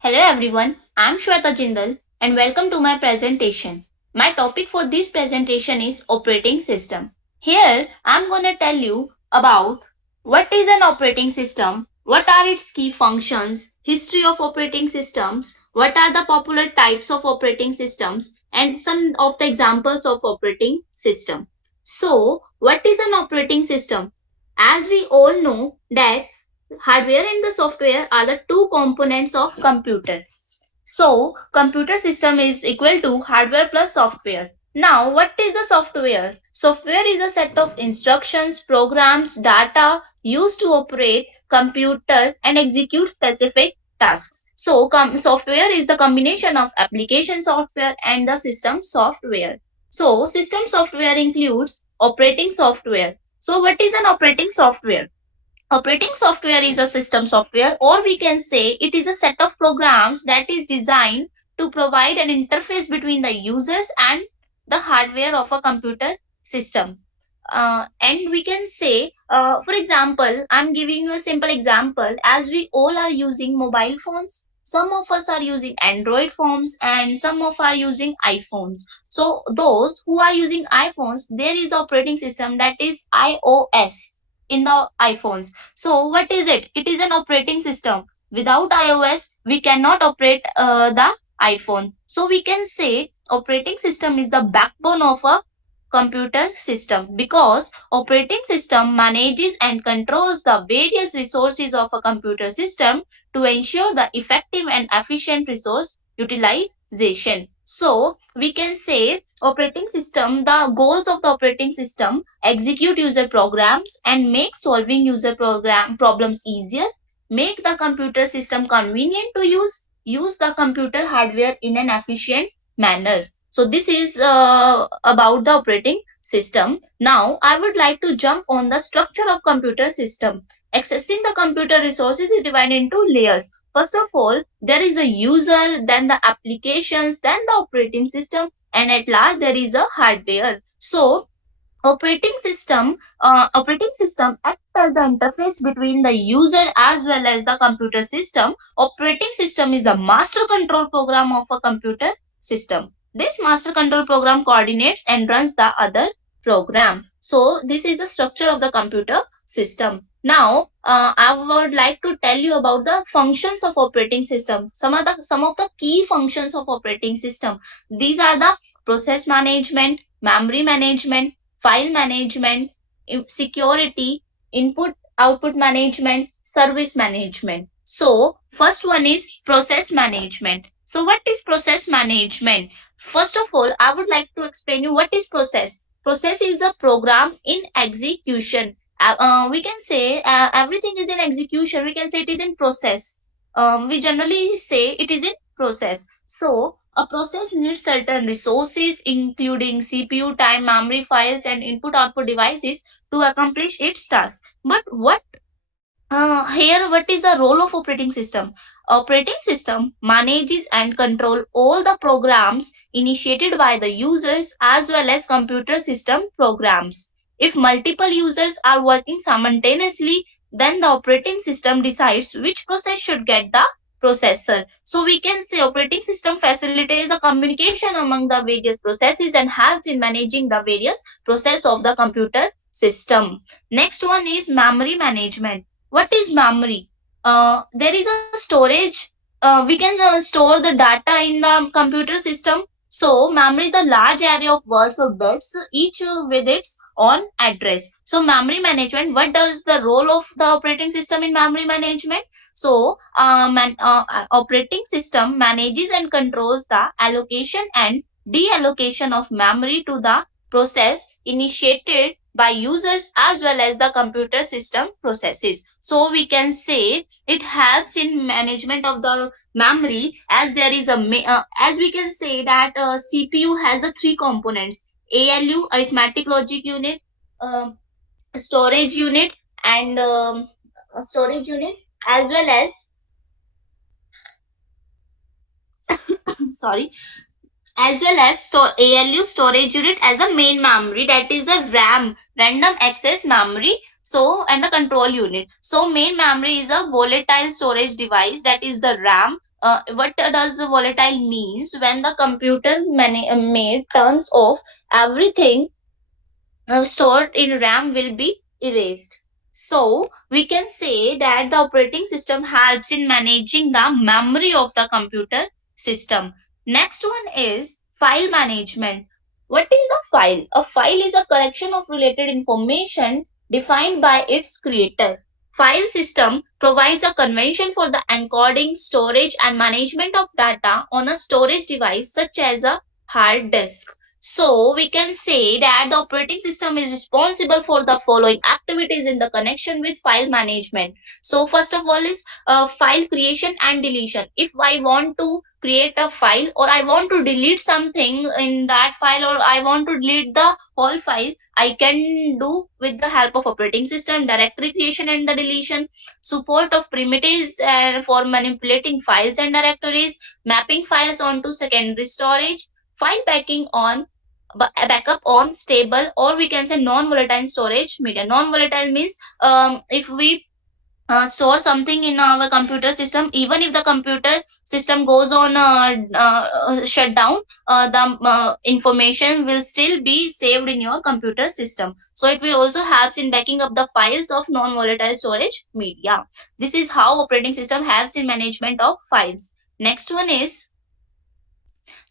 Hello everyone, I'm Shweta Jindal and welcome to my presentation. My topic for this presentation is operating system. Here I'm going to tell you about what is an operating system, what are its key functions, history of operating systems, what are the popular types of operating systems and some of the examples of operating system. So, what is an operating system? As we all know that hardware and the software are the two components of computer. So computer system is equal to hardware plus software. Now what is the software? Software is a set of instructions, programs, data used to operate computer and execute specific tasks. So software is the combination of application software and the system software. So system software includes operating software. So what is an operating software? Operating software is a system software, or we can say it is a set of programs that is designed to provide an interface between the users and the hardware of a computer system. And we can say, for example, I'm giving you a simple example. As we all are using mobile phones, some of us are using Android phones and some of are using iPhones. So those who are using iPhones, there is operating system that is iOS in the iPhones. So what is it? It is an operating system. Without iOS, we cannot operate the iPhone. So we can say operating system is the backbone of a computer system because operating system manages and controls the various resources of a computer system to ensure the effective and efficient resource utilization. So we can say operating system, the goals of the operating system: execute user programs and make solving user program problems easier, make the computer system convenient to use the computer hardware in an efficient manner. So this is about the operating system. Now I would like to jump on the structure of computer system. Accessing the computer resources is divided into layers. First of all, there is a user, then the applications, then the operating system, and at last there is a hardware. So operating system acts as the interface between the user as well as the computer system. Operating system is the master control program of a computer system. This master control program coordinates and runs the other program. So this is the structure of the computer system. Now I would like to tell you about the functions of operating system. Some of the key functions of operating system. These are the process management, memory management, file management, security, input output management, service management. So, first one is process management. So, what is process management? First of all, I would like to explain you what is process. Process is a program in execution. We can say everything is in execution. We can say it is in process. We generally say it is in process. So, a process needs certain resources, including CPU, time, memory, files, and input output devices to accomplish its task. But what is the role of operating system? Operating system manages and control all the programs initiated by the users as well as computer system programs. If multiple users are working simultaneously, then the operating system decides which process should get the processor. So we can say operating system facilitates the communication among the various processes and helps in managing the various process of the computer system. Next one is memory management. What is memory? There is a storage. We can store the data in the computer system. So memory is the large area of words or bits, each with its own address. So memory management, what does the role of the operating system in memory management? So operating system manages and controls the allocation and deallocation of memory to the process initiated by users as well as the computer system processes. So we can say it helps in management of the memory, as there is as we can say that CPU has a three components: ALU, arithmetic logic unit, um, storage unit, and storage unit, as well as sorry, as well as ALU, storage unit, as the main memory, that is the RAM, random access memory. So and the control unit. So main memory is a volatile storage device, that is the RAM. What does volatile means? When the computer made turns off, everything stored in RAM will be erased. So we can say that the operating system helps in managing the memory of the computer system. Next one is file management. What is a file? A file is a collection of related information defined by its creator. File system provides a convention for the encoding, storage, and management of data on a storage device such as a hard disk. So we can say that the operating system is responsible for the following activities in the connection with file management. So first of all is file creation and deletion. If I want to create a file or I want to delete something in that file or I want to delete the whole file, I can do with the help of operating system. Directory creation and the deletion, support of primitives for manipulating files and directories, mapping files onto secondary storage, file backing on backup on stable or we can say non-volatile storage media. Non-volatile means if we store something in our computer system, even if the computer system goes on shutdown, the information will still be saved in your computer system. So it will also helps in backing up the files of non-volatile storage media. This is how operating system helps in management of files. Next one is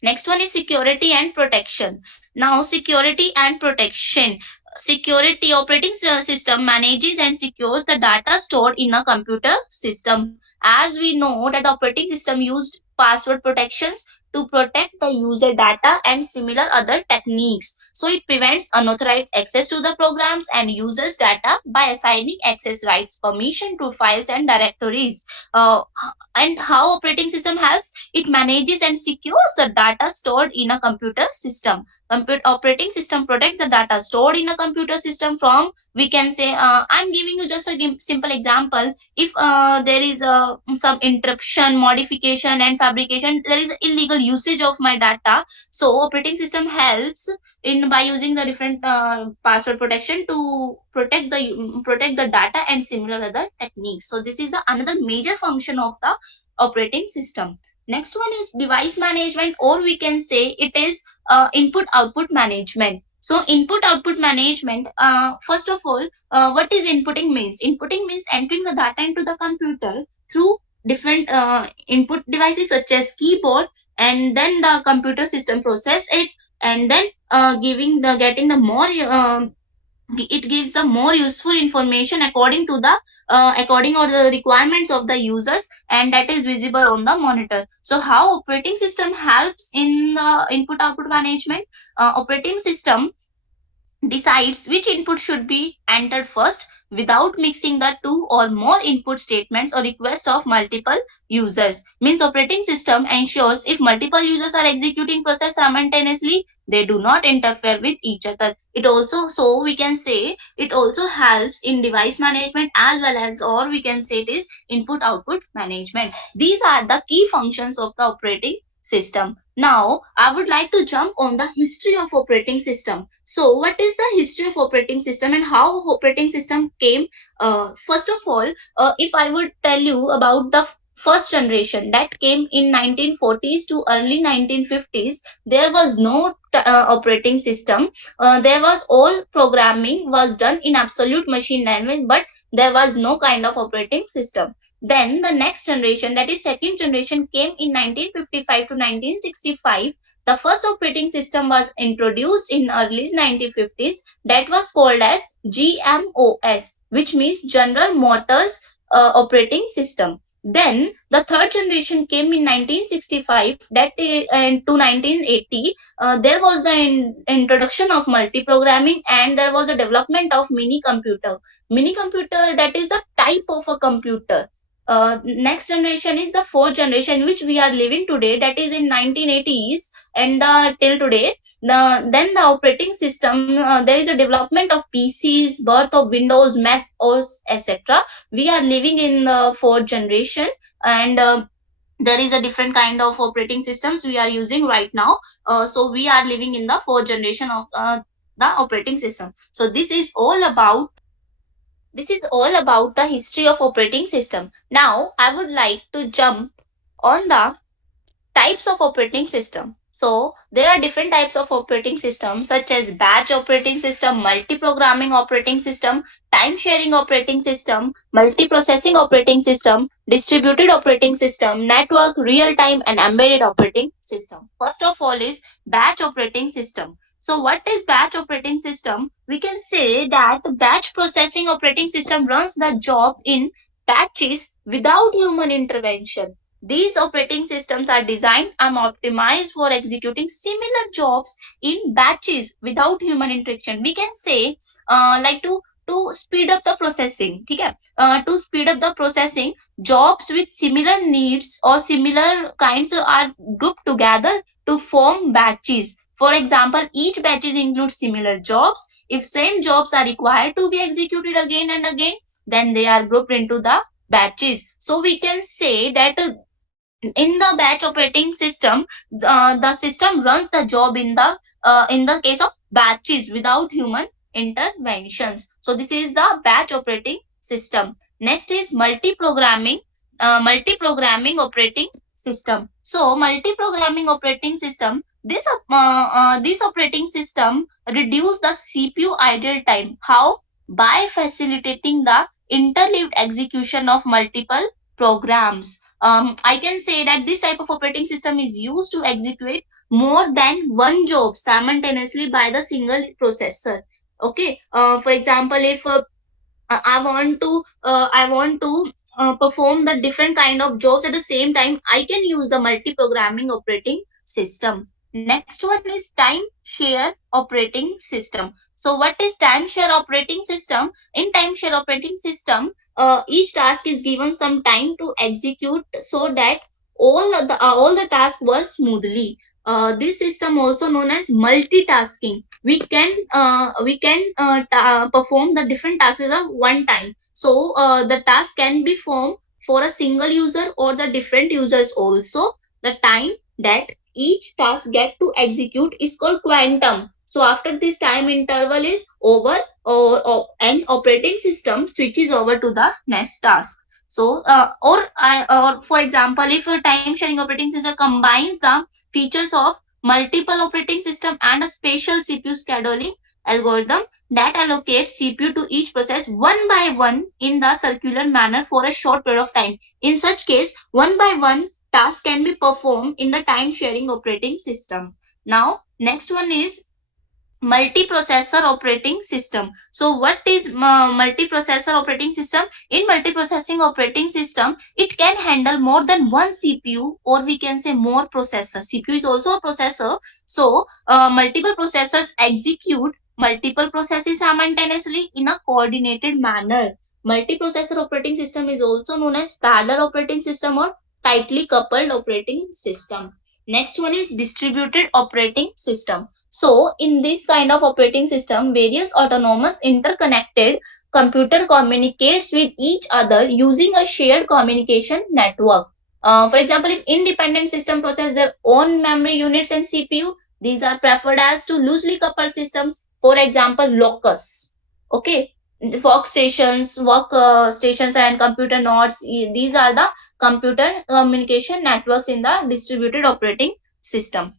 Next one is security and protection. Now, security and protection. Security operating system manages and secures the data stored in a computer system. As we know that the operating system used password protections to protect the user data and similar other techniques. So it prevents unauthorized access to the programs and users data by assigning access rights permission to files and directories. Uh, and how operating system helps? It manages and secures the data stored in a computer system. Operating system protect the data stored in a computer system from, we can say, I'm giving you just a simple example. If there is some interruption, modification and fabrication, there is illegal usage of my data. So operating system helps in by using the different password protection to protect the data and similar other techniques. So this is the another major function of the operating system. Next one is device management, or we can say it is input output management. So input output management, first of all, what is inputting means? Inputting means entering the data into the computer through different input devices such as keyboard, and then the computer system process it, and then giving the getting the more it gives the more useful information according to the according or the requirements of the users, and that is visible on the monitor. So how operating system helps in input output management? Operating system decides which input should be entered first without mixing the two or more input statements or requests of multiple users. Means operating system ensures if multiple users are executing process simultaneously, they do not interfere with each other. It also, so we can say it also helps in device management as well as, or we can say it is input output management. These are the key functions of the operating system. Now, I would like to jump on the history of operating system. So, what is the history of operating system and how operating system came? First of all, if I would tell you about the first generation that came in 1940s to early 1950s, there was no operating system. There was all programming was done in absolute machine language, but there was no kind of operating system. Then the next generation, that is second generation, came in 1955 to 1965. The first operating system was introduced in early 1950s, that was called as GMOS, which means General Motors Operating System. Then the third generation came in 1965, that to 1980. There was the introduction of multi-programming and there was a development of mini computer. Mini computer, that is the type of a computer. Next generation is the fourth generation which we are living today, that is in 1980s, and till today. Then the operating system, there is a development of PCs, birth of Windows, Mac OS, etc. We are living in the fourth generation, and there is a different kind of operating systems we are using right now. So we are living in the fourth generation of the operating system. So this is all about the history of operating system. Now I would like to jump. on the types of operating system. So there are different types of operating systems such as batch operating system, multi-programming operating system, time-sharing operating system, multi-processing operating system, distributed operating system, network, real-time and embedded operating system. First of all is batch operating system. So what is batch operating system? We can say that batch processing operating system runs the job in batches without human intervention. These operating systems are designed and optimized for executing similar jobs in batches without human interaction. We can say, like to speed up the processing. ठीक है? To speed up the processing, jobs with similar needs or similar kinds are grouped together to form batches. For example, each batches includes similar jobs. If same jobs are required to be executed again and again, then they are grouped into the batches. So we can say that in the batch operating system, the system runs the job in the case of batches without human interventions. So this is the batch operating system. Next is multi-programming operating system. So multi-programming operating system, this operating system reduce the CPU idle time. How? By facilitating the interleaved execution of multiple programs. I can say that this type of operating system is used to execute more than one job simultaneously by the single processor. Okay. For example, if I want to perform the different kind of jobs at the same time, I can use the multi-programming operating system. Next one is time share operating system. So what is time share operating system? In time share operating system, each task is given some time to execute so that all the tasks work smoothly. This system also known as multitasking. We can perform the different tasks at one time. So the task can be performed for a single user or the different users also. The time that each task get to execute is called quantum. So after this time interval is over, or an operating system switches over to the next task. So or for example, if a time sharing operating system combines the features of multiple operating system and a special CPU scheduling algorithm that allocates CPU to each process one by one in the circular manner for a short period of time. In such case, one by one task can be performed in the time sharing operating system. Now, next one is multiprocessor operating system. So what is multiprocessor operating system? In multiprocessing operating system, it can handle more than one CPU, or we can say more processor. CPU is also a processor. So multiple processors execute multiple processes simultaneously in a coordinated manner. Multiprocessor operating system is also known as parallel operating system or tightly coupled operating system. Next one is distributed operating system. So, in this kind of operating system, various autonomous interconnected computer communicates with each other using a shared communication network. For example, if independent system process their own memory units and CPU, these are preferred as to loosely coupled systems. For example, locus. Okay, work stations, and computer nodes. These are the computer communication networks in the distributed operating system.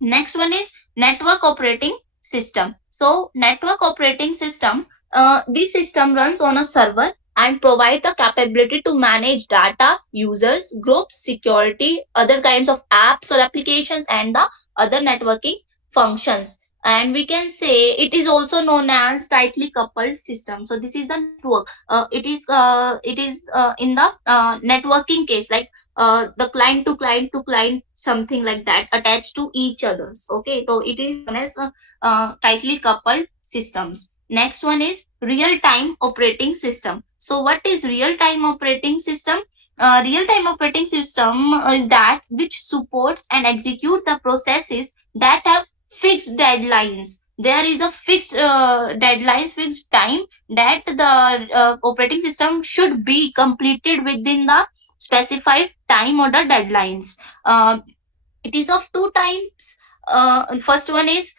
Next one is network operating system. So network operating system, this system runs on a server and provide the capability to manage data, users, groups, security, other kinds of apps or applications, and the other networking functions. And we can say it is also known as tightly coupled system. So this is the network. It is in the networking case, like the client to client, something like that, attached to each others. Okay, so it is known as tightly coupled systems. Next one is real time operating system. So what is real time operating system? Real time operating system is that which supports and execute the processes that have fixed deadlines. There is a fixed deadlines, fixed time that the operating system should be completed within the specified time or the deadlines. It is of two types. First one is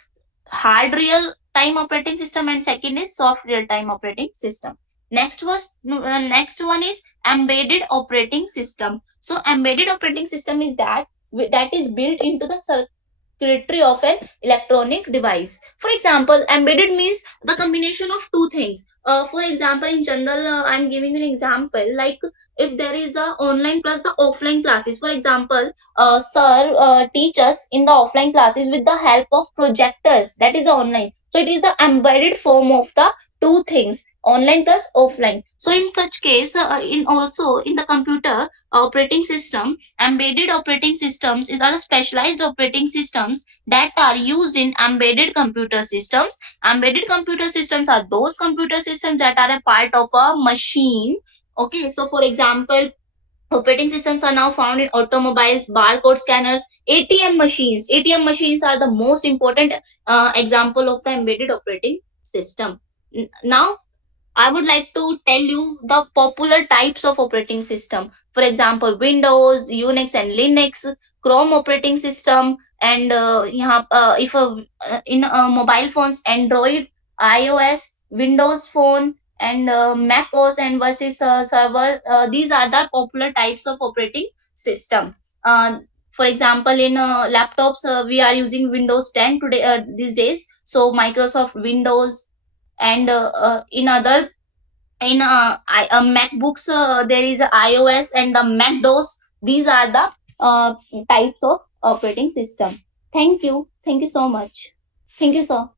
hard real time operating system, and second is soft real time operating system. Next one is embedded operating system. So embedded operating system is that is built into the circuitry of an electronic device. For example, embedded means the combination of two things. For example, in general, I'm giving an example like if there is a online plus the offline classes. For example, sir teach us in the offline classes with the help of projectors, that is online. So it is the embedded form of the two things, online plus offline. So in such case, in also in the computer operating system, embedded operating systems is other specialized operating systems that are used in embedded computer systems. Embedded computer systems are those computer systems that are a part of a machine. Okay, so for example, operating systems are now found in automobiles, barcode scanners, ATM machines. ATM machines are the most important example of the embedded operating system. Now I would like to tell you the popular types of operating system. For example, Windows, Unix, and Linux, Chrome operating system, and if in mobile phones, Android, iOS, Windows Phone, and Mac OS and versus server. These are the popular types of operating system. For example, in laptops, we are using Windows 10 today these days. So Microsoft Windows, and in other in macbooks, there is iOS and the macdos. These are the uh, types of operating system. Thank you so much. Thank you, sir.